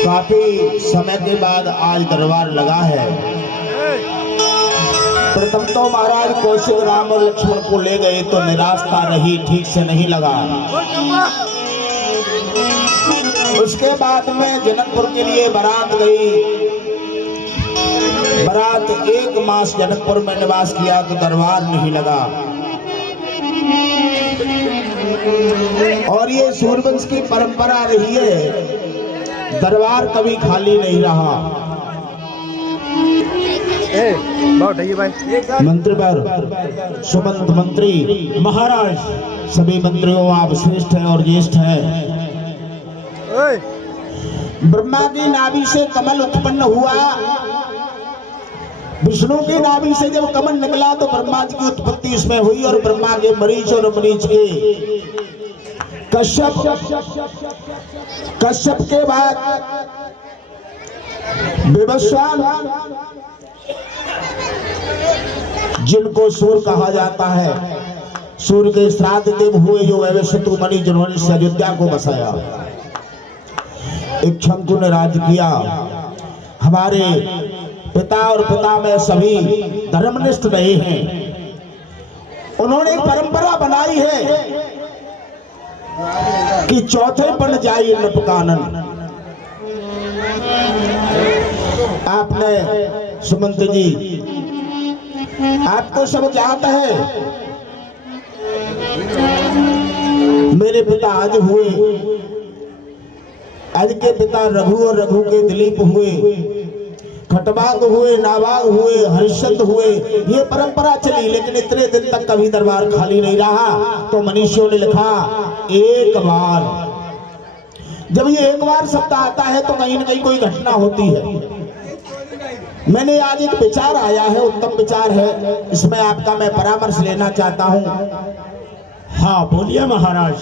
काफी समय के बाद आज दरबार लगा है। प्रथम तो महाराज कौशिक राम और लक्ष्मण को ले गए तो निराशा रही, ठीक से नहीं लगा। उसके बाद में जनकपुर के लिए बारात गई। बारात 1 मास जनकपुर में निवास किया तो दरबार नहीं लगा। और ये सूर्यवंश की परंपरा रही है, दरबार कभी खाली नहीं रहा। मंत्री पर सुमंत मंत्री महाराज, सभी मंत्रियों आप श्रेष्ठ हैं और ज्येष्ठ हैं। ब्रह्मा की नाभि से कमल उत्पन्न हुआ। विष्णु की नाभि से जब कमल निकला तो ब्रह्मा जी की उत्पत्ति उसमें हुई और ब्रह्मा के मरीच और मरीच के कश्यप के बाद विवस्वान, जिनको सूर्य कहा जाता है। सूर्य के श्राद्ध देव हुए जो वैवस्वत मणि, जिन्होंने से अयोध्या को बसाया। इक्ष्वाकु ने राज किया। हमारे पिता और पिता में सभी धर्मनिष्ठ रहे हैं। उन्होंने एक परंपरा बनाई है कि चौथे बन जाइए नृपकानन। आपने सुमंत जी, आपको सब जानता है, मेरे पिता आज हुए, आज के पिता रघु और रघु के दिलीप हुए, खटवांग हुए, नावाग हुए, हरिश्चंद्र हुए। ये परंपरा चली, लेकिन इतने दिन तक कभी दरबार खाली नहीं रहा। तो मनीषियों ने लिखा एक बार, जब ये एक बार शब्द आता है तो कहीं न कहीं कोई घटना होती है। मैंने आज एक विचार आया है, उत्तम विचार है, इसमें आपका मैं परामर्श लेना चाहता हूं। हाँ बोलिए महाराज।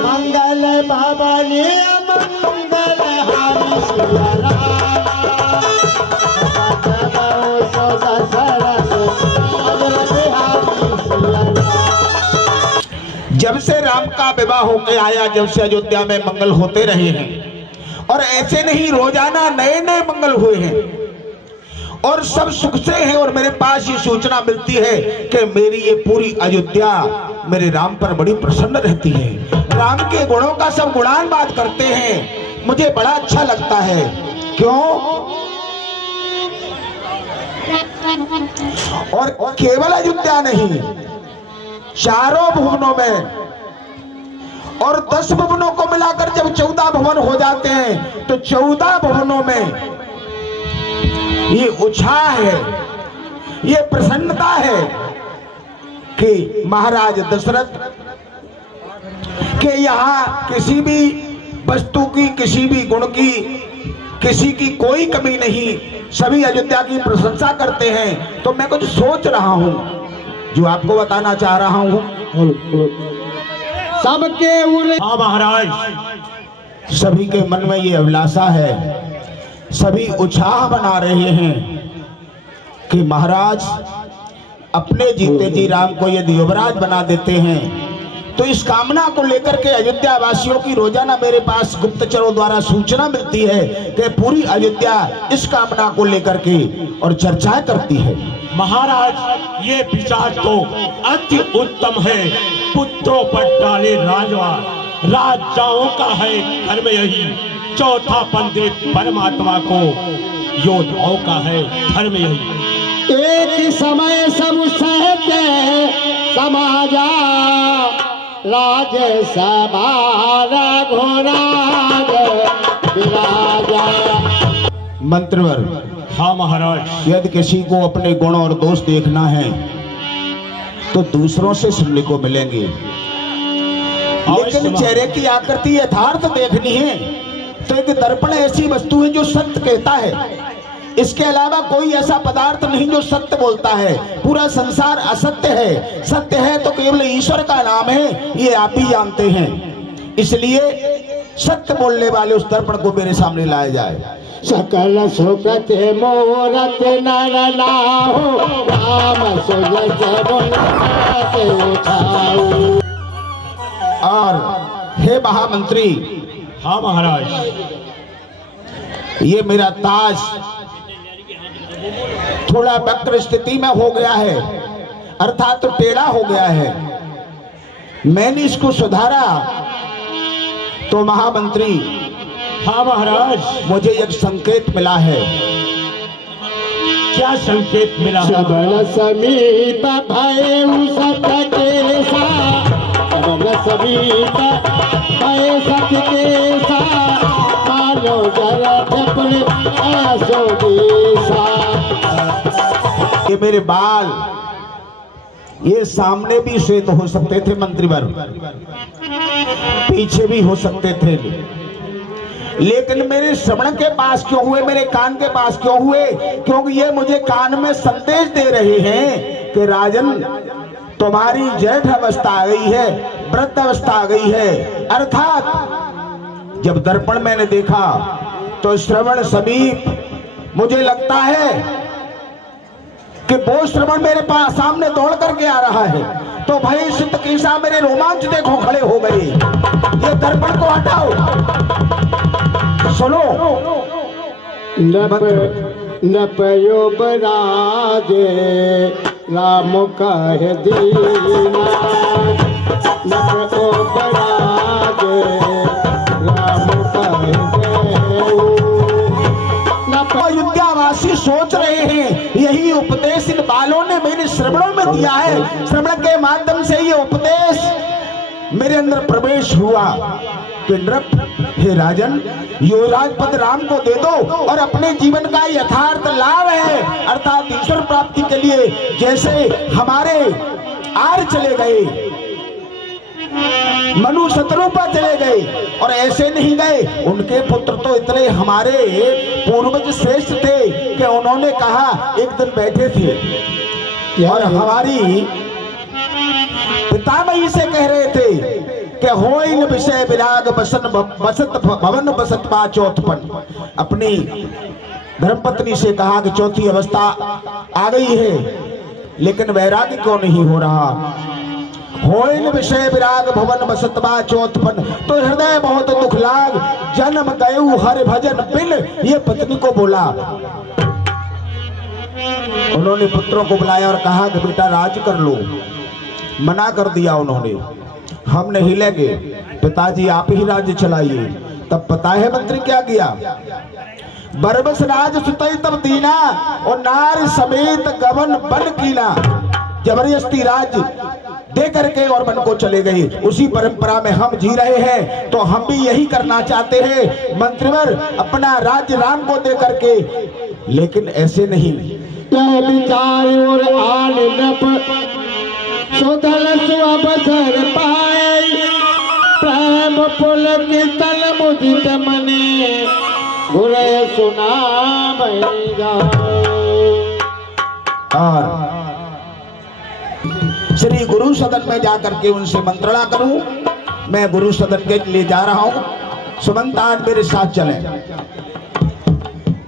मंगल भवनी मंगल हारी सिया जब से राम का विवाह होके आया, जब से अयोध्या में मंगल होते रहे हैं, और ऐसे नहीं रोजाना नए नए मंगल हुए हैं और सब सुख से हैं। और मेरे पास ये सूचना मिलती है कि मेरी ये पूरी अयोध्या मेरे राम पर बड़ी प्रसन्न रहती है। राम के गुणों का सब गुणान बात करते हैं, मुझे बड़ा अच्छा लगता है। क्यों? और केवल अयोध्या नहीं, चारों भुवनों में और 10 भुवनों को मिलाकर जब 14 भुवन हो जाते हैं तो 14 भुवनों में ये उत्साह है, ये प्रसन्नता है कि महाराज दशरथ के यहाँ किसी भी वस्तु की, किसी भी गुण की, किसी की कोई कमी नहीं। सभी अयोध्या की प्रशंसा करते हैं। तो मैं कुछ सोच रहा हूं जो आपको बताना चाह रहा हूं। सबके हाँ महाराज, सभी के मन में ये अभिलाषा है, सभी उत्साह बना रहे हैं कि महाराज अपने जीते जी राम को यदि युवराज बना देते हैं तो इस कामना को लेकर के अयोध्या वासियों की रोजाना मेरे पास गुप्तचरों द्वारा सूचना मिलती है कि पूरी अयोध्या इस कामना को लेकर के और चर्चाएं करती है। महाराज ये विचार तो अति उत्तम है। पुत्रों पर डाले राजवार, राजाओं का है धर्म यही। चौथा पंदे परमात्मा को, योद्धाओं का है धर्म यही। एक समय सब सहते समाजा, राज सवार घोराज विराजा। मंत्रवर, हाँ महाराज। यदि किसी को अपने गुण और दोष देखना है तो दूसरों से सुनने को मिलेंगे, लेकिन चेहरे की आकृति यथार्थ देखनी है तो एक दर्पण ऐसी वस्तु है जो सत्य कहता है। इसके अलावा कोई ऐसा पदार्थ नहीं जो सत्य बोलता है। पूरा संसार असत्य है। सत्य है तो केवल ईश्वर का नाम है, ये आप भी जानते हैं। इसलिए सत्य बोलने वाले उस दर्पण को मेरे सामने लाया जाए। सकल सुखत मोरत नर लाहो, राम सुजस मुलाकात उठाओ। और हे महामंत्री, हाँ महाराज, ये मेरा ताज थोड़ा वक्र स्थिति में हो गया है, अर्थात तो टेढ़ा हो गया है। मैंने इसको सुधारा तो महामंत्री, हाँ महाराज, मुझे एक संकेत मिला है। क्या संकेत मिला? सबल समीप भय सत केसा, सबल समीप भय सत केसा, मानो जरत अपने आसो देसा। ये मेरे बाल, ये सामने भी श्वेत हो सकते थे मंत्रीवर, पीछे भी हो सकते थे, लेकिन मेरे श्रवण के पास क्यों हुए, मेरे कान के पास क्यों हुए? क्योंकि ये मुझे कान में संदेश दे रहे हैं कि राजन, तुम्हारी जेठ अवस्था आ गई है, वृद्ध अवस्था आ गई है। अर्थात जब दर्पण मैंने देखा तो श्रवण समीप, मुझे लगता है कि वो श्रवण मेरे पास सामने दौड़ करके आ रहा है। तो भाई सिद्धकेशा, मेरे रोमांच देखो खड़े हो गए। ये दर्पण को हटाओ, सुनो। नपयो बराजे राम कह दीना, नपयो बराजे राम कह देऊ। अयोध्यावासी सोच रहे हैं यही उपदेश इन बालों ने मेरे श्रवणों में दिया है। श्रवण के माध्यम से ये उपदेश मेरे अंदर प्रवेश हुआ कि नृप, हे राजन, युवराज पद राम को दे दो और अपने जीवन का यथार्थ लाभ है, अर्थात ईश्वर प्राप्ति के लिए जैसे हमारे आर्य चले गए, मनु शत्रुपा चले गए, और ऐसे नहीं गए। उनके पुत्र तो इतने हमारे पूर्वज श्रेष्ठ थे कि उन्होंने कहा, एक दिन बैठे थे और हमारी पितामही से कह रहे थे कि होइन विषय विराग बसन बसत भवन बसत पा चौथपन। अपनी धर्मपत्नी से कहा कि चौथी अवस्था आ गई है, लेकिन वैराग्य क्यों नहीं हो रहा? होइन विषय विराग भवन बसतबा चौथपन, तो हृदय बहुत दुख लाग, जन्म गयु हरि भजन बिन, ये पत्नी को बोला। उन्होंने पुत्रों को बुलाया और कहा कि बेटा राज कर लो। मना कर दिया उन्होंने, हम नहीं लेंगे, पिताजी आप ही राज्य चलाइए। तब पता है मंत्री क्या किया? बरबस राज सुतई तब दीना, और नार समेत गवन बन कीना। जबरदस्ती राज दे करके और मन को चले गए। उसी परंपरा में हम जी रहे हैं, तो हम भी यही करना चाहते हैं मंत्रीवर, अपना राज्य राम को दे करके, लेकिन ऐसे नहीं। विचार और आन नप सुधल सुअवसर पाए, प्रेम पुल की तल मुदित मने, गुरे सुना बन जाओ। और श्री गुरु सदन में जाकर के उनसे मंत्रणा करूं। मैं गुरु सदन के लिए जा रहा हूं, सुमंत आज मेरे साथ चले।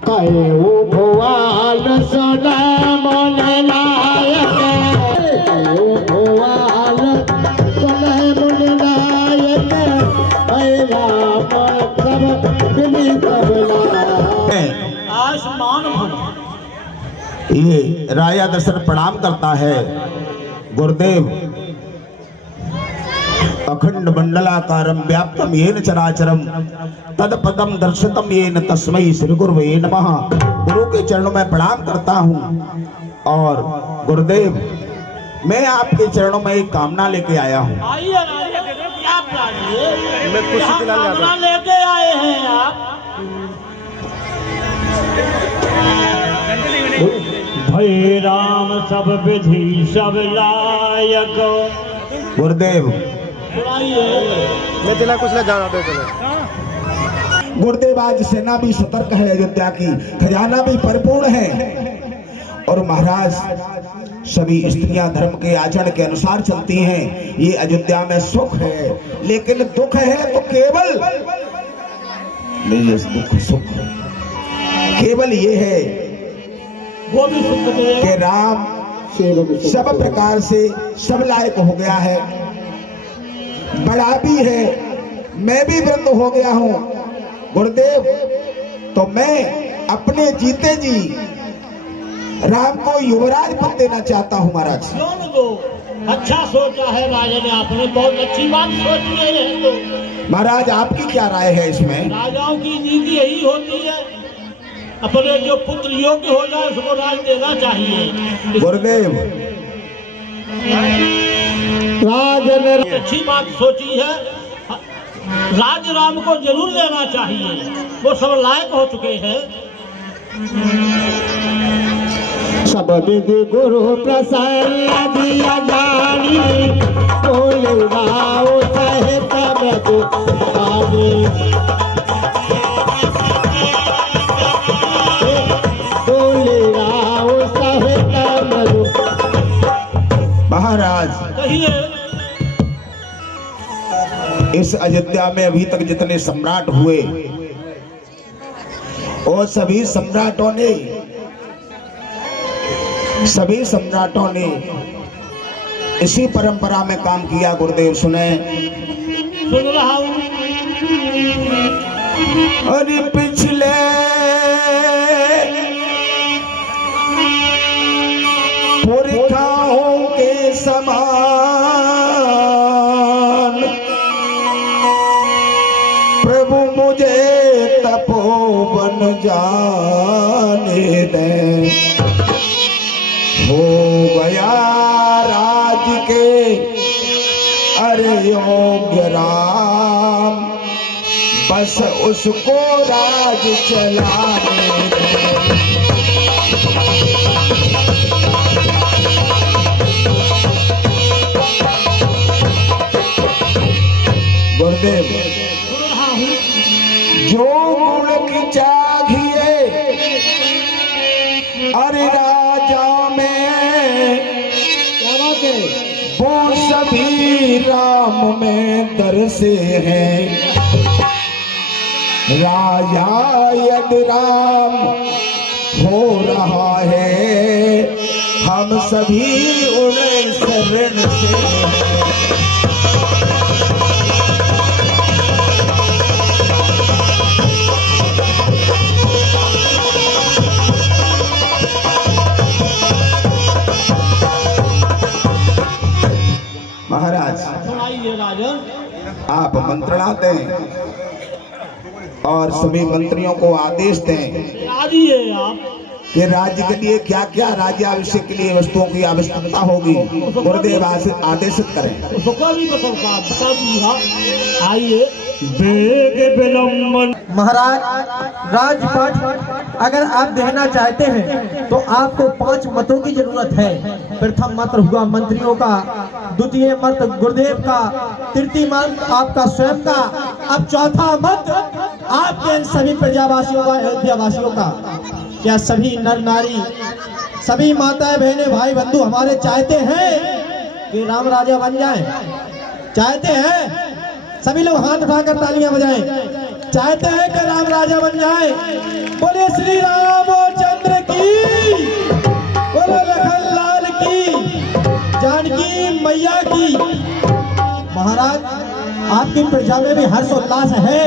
कहो भुआल सुना मन नायक, कहो भुआल सुना मन नायक, ऐ राम सब दिली सबला। आसमान ये राजा दशरथ प्रणाम करता है। गुरुदेव, अखंड मंडलाकारं व्याप्तं येन चराचरं तत्पदं दर्शितं येन तस्मै श्री गुरुवे नमः। गुरु के चरणों में प्रणाम करता हूँ। और गुरुदेव, मैं आपके चरणों में एक कामना लेके आया हूँ। मैं खुशी दिला लेके आए हैं आप? भय राम सब विधि सब लायक। गुरुदेव, मैं तिला कुछ जाना दे चले। गुरुदेव, आज सेना भी सतर्क है, अयोध्या की खजाना भी परिपूर्ण है, और महाराज सभी स्त्रियां धर्म के आचरण के अनुसार चलती हैं। ये अयोध्या में सुख है, लेकिन दुख है तो केवल नहीं, दुख सुख केवल ये है वो भी सुखदेव कि राम सब प्रकार से सब लायक हो गया है, बड़ा भी है, मैं भी वृद्ध हो गया हूँ गुरुदेव। तो मैं अपने जीते जी राम को युवराज पद देना चाहता हूँ महाराज। क्यों न दो? अच्छा सोचा है राजा ने, आपने बहुत अच्छी बात सोची है। तो महाराज आपकी क्या राय है इसमें? राजाओं की नीति यही होती है, अपने जो पुत्र योग्य हो जाए उसको राज देना चाहिए। गुरुदेव राजा ने अच्छी बात सोची है, राज राम को जरूर देना चाहिए, वो सब लायक हो चुके हैं। सब विधि गुरु प्रसन्न दिया जानी, बोले राव सहित मधु आनी। बोले राव सहित मधु। महाराज कहिए। इस अयोध्या में अभी तक जितने सम्राट हुए और सभी सम्राटों ने इसी परंपरा में काम किया। गुरुदेव सुने। सुन रहा हूँ। अरे पिछले पुरखाओं के समान प्रभु मुझे तपोवन जाने दे। हो गया राज के अरे योग्य राम, बस उसको राज चलाने दे। गुरुदेव सुन रहा हूँ। जो गुण की चाहिए अरे राजा में, क्या बात है? वो सभी राम में दरसे हैं। राजा यदि राम हो रहा है, हम सभी उन्हें शरण से हैं। महाराज सुनाइए राजन। आप मंत्रणा दें और सभी मंत्रियों को आदेश दें आदिए आप कि राज्य के लिए क्या क्या राज्याभिषेक के लिए वस्तुओं की आवश्यकता होगी। गुरुदेव आदेशित करें। उसको भी बता दिया। आइए। बेग विलंबन। महाराज राजपाट अगर आप देखना चाहते हैं तो आपको 5 मतों की जरूरत है। प्रथम मत हुआ मंत्रियों का, द्वितीय मत गुरुदेव का, तृतीय मत आपका स्वयं का, अब चौथा मत आपके इन सभी प्रजावासियों का, अयोध्या वासियों का। क्या सभी नर नारी, सभी माताएं बहनें भाई बंधु हमारे चाहते हैं कि राम राजा बन जाएं? चाहते हैं? सभी लोग हाथ उठाकर तालियां बजाएं। चाहते हैं कि राम राजा बन जाए? बोले श्री रामचंद्र की, बोले लखन लाल की, जानकी मैया की। महाराज आपकी प्रजा में भी हर्षोल्लास है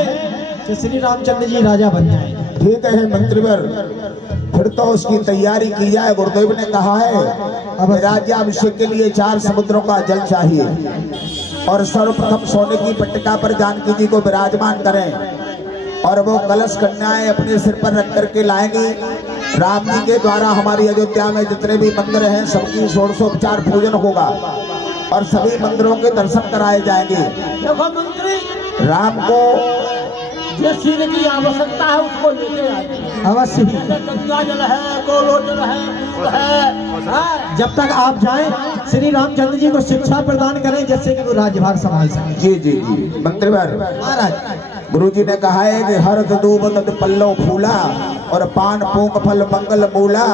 कि श्री रामचंद्र जी राजा बन जाए। ठीक है मंत्रीवर, फिर तो उसकी तैयारी की जाए। गुरुदेव ने कहा है अब राज्याभिषेक के लिए 4 समुद्रों का जल चाहिए और सर्वप्रथम सोने की पट्टिका पर जानकी जी को विराजमान करें और वो कलश कन्याएं अपने सिर पर रख करके लाएंगी। राम जी के द्वारा हमारी अयोध्या में जितने भी मंदिर हैं सबकी षोडशोपचार पूजन होगा और सभी मंदिरों के दर्शन कराए जाएंगे। देखो मंत्री, राम को जिस चीज की आवश्यकता है उसको लेते आए। अवश्य ही। गंगा जल है, गोलोचन है। जब तक आप जाएं श्री रामचंद्र जी को शिक्षा प्रदान करें जैसे कि वो राज्यभार संभाल सकें। जी जी जी मंत्रीवर, महाराज गुरु जी ने कहा है कि हर दूब तद पल्लव फूला और पान पूंग फल मंगल मूला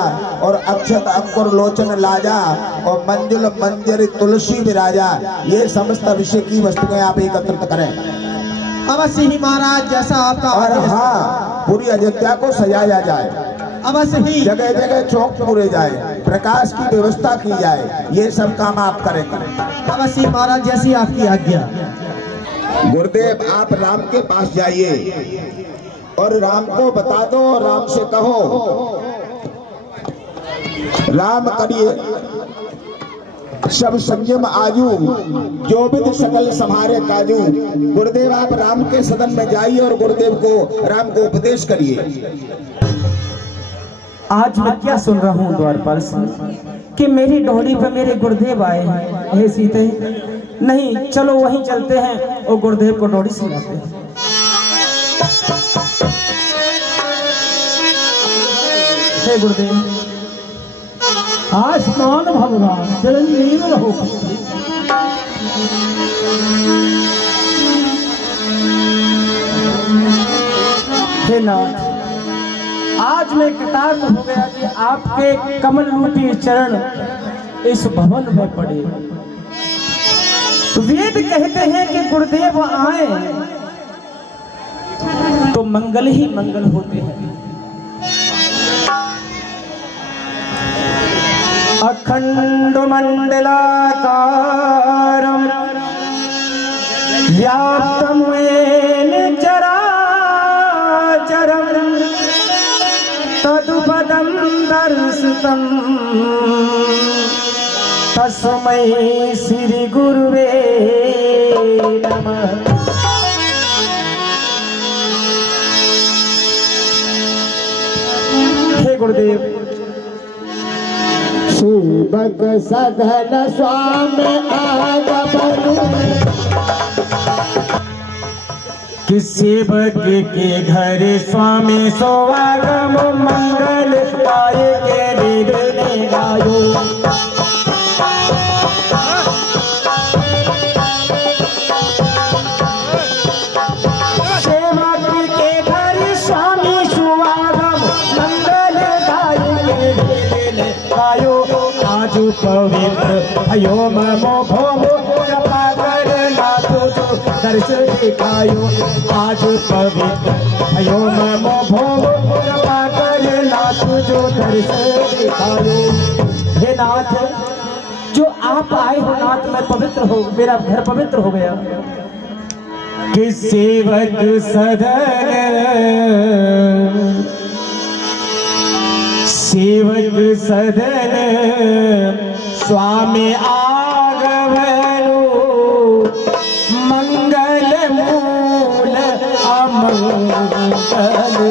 और अक्षत अंकुर लोचन लाजा और मंजुल मंजरी तुलसी विराजा। ये समस्त विषय की वस्तुएं आप एकत्रित करें। अवश्य ही महाराज, जैसा आपका और आदेश। हाँ, पूरी अयोध्या को सजाया जाए। अवश्य ही जगह जगह चौक पूरे जाए, प्रकाश की व्यवस्था की जाए, ये सब काम आप करेंगे। अवश्य महाराज, जैसी आपकी आज्ञा। गुरुदेव आप राम के पास जाइए और राम को बता दो, राम से कहो राम करिए सब संयम आजू, जो विद सकल संहारे काजू। गुरुदेव आप राम के सदन में जाइए और गुरुदेव को राम को उपदेश करिए। आज मैं क्या सुन रहा हूँ द्वारपाल से कि मेरी डोली पे मेरे गुरुदेव आए हैं। हे सीते, नहीं चलो वहीं चलते हैं और गुरुदेव को डोली सुनाते हैं। हे गुरुदेव, आसमान भगवान चिरंजीव रहो। हे नाथ, आज मैं कृतार्थ हो गया कि आपके कमल रूपी चरण इस भवन में पड़े। वेद कहते हैं कि गुरुदेव आए तो मंगल ही मंगल होते हैं। अखंड मंडलाकारं व्याप्तं येन चराचरं तदुपदं दर्शितं तस्मै श्री गुरुवे नमः। हे गुरुदेव, सेवक सधन स्वामी आगमनु। कि सेवक के घर स्वामी सोवागम मंगल आए के निर्णय गायो। सेवक के घर स्वामी सुवागम मंगल आए के निर्णय गायो। आज पवित्र भयो ममो भोमो कृपा करना तुझो दर्शन दिखायो। आज पवित्र भयो ममो भोमो कृपा करना तुझो दर्शन दिखायो। हे नाथ, जो आप आए हो नाथ, मैं पवित्र हो, मेरा घर पवित्र हो गया। कि सेवक सदन सेवक सदन स्वामी आगमनु मंगल मूल अमंगल रघु।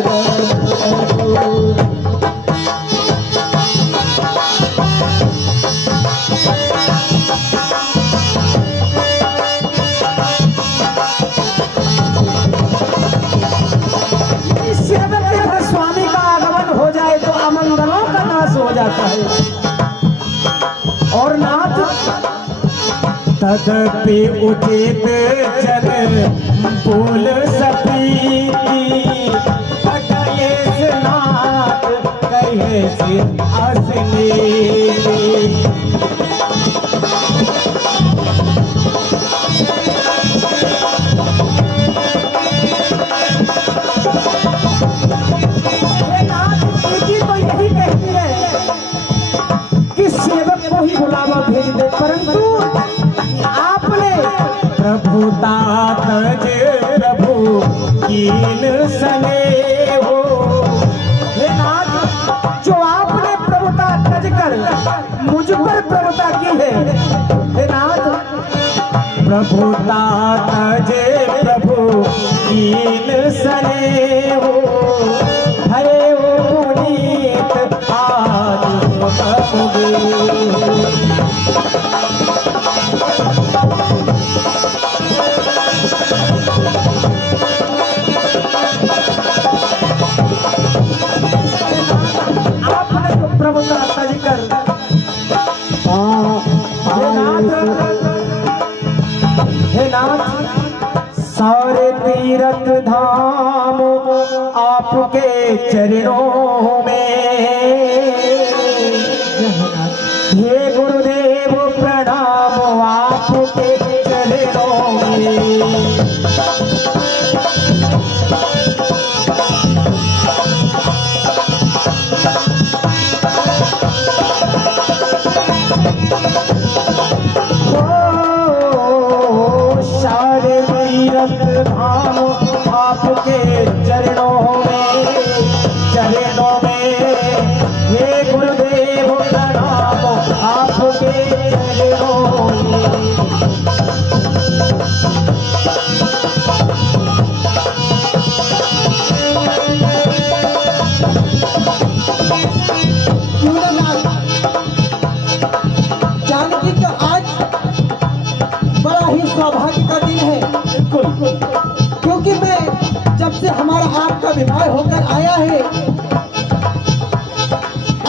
सेवक के घर स्वामी का आगमन हो जाए तो अमंगलों का नाश हो जाता है। और नाथ, तदपि उचित जन बोल सपीति कहे नाथ कहे से असली। ही बुलावा भेज दे, परंतु आपने प्रभु तातज प्रभु कीन सने हो। हे नाथ, जो आपने प्रभुता तज कर मुझ पर प्रभुता की है। हे नाथ, प्रभु तातज प्रभु कीन सने हो। हरे ओ पुनीत आज आपने जो प्रभुता तज कर हे नाथ, सारे तीर्थ धाम आपके चरणों में। हे गुरुदेव प्रणाम आपके चरणों में। आपके चरणों में। जानकी का आज बड़ा ही सौभाग्य का दिन है, क्योंकि मैं जब से हमारा आपका विवाह होकर आया है,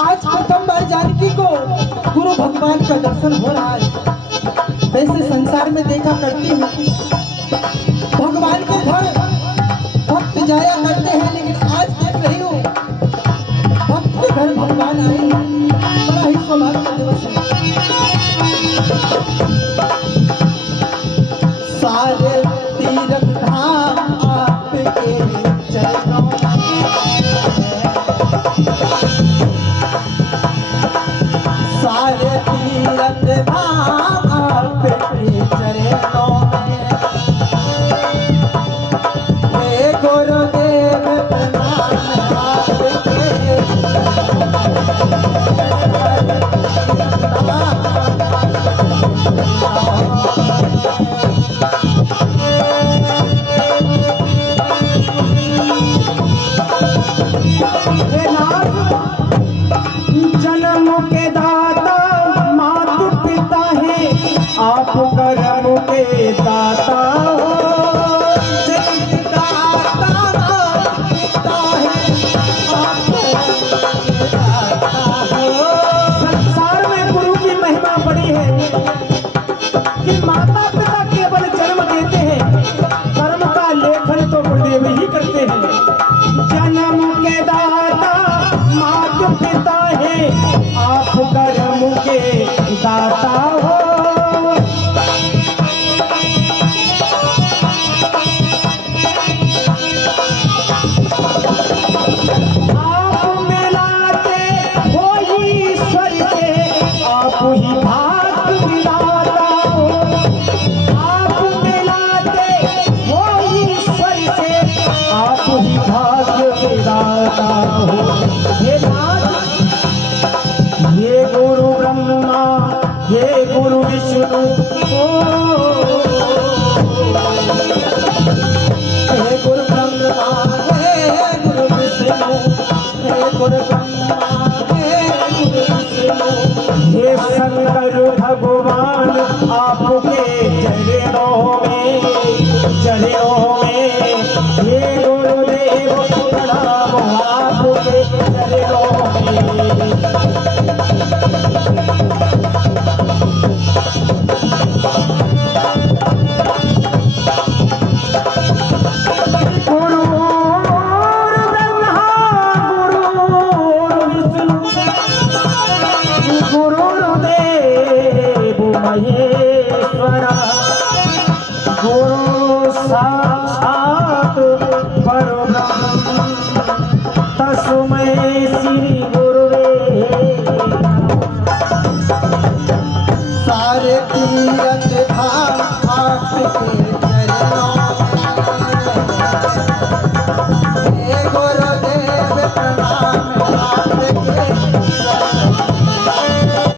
आज प्रथम बार जानकी को गुरु भगवान का दर्शन हो रहा है। वैसे संसार में देखा करती हूँ भगवान के घर भक्त जाया करते हैं, लेकिन आज देख रही हूँ भक्त के घर भगवान आए हैं। बड़ा ही सौभाग्य का दिवस है। सारे तीर्थ धाम आपके चरणों में, सारे तीर्थ धाम आपके चरणों में। हे गुरुदेव प्रणाम आपके हे नाथ, जन्म के दाता मातु पिता है, आप कर्म के दाता हो। जगदाता पिता है, आप दाता हो। संसार में गुरु की महिमा बड़ी है कि माता पिता केवल जन्म देते हैं, कर्म का लेखन तो गुरुदेव ही करते हैं। जन्म के दाता माता पिता है, आप कर्म के दाता हो। आप मिलाते हो ईश्वर से, आप ही भाग्य विधाता हो। आप मिलाते हो ईश्वर से, आप ही भाग्य विधाता हो। हे नाथ, हे गुरु ब्रह्मा, हे गुरु विष्णु, हे गुरु ब्रह्मा, हे गुरु विष्णु, हे गुरु ब्रह्मा, हे गुरु विष्णु। हे शंकर भगवान, आपके चरणों में, चरणों में। हे गुरुदेव प्रणाम आपके चरणों में। गुरु ब्रह्मा, गुरु विष्णु, गुरुदेव महेश्वर, गुरु साक्षात परब्रह्म, तस्मै श्री गुरुवे नमः। सारे तीर्थ धाम आपके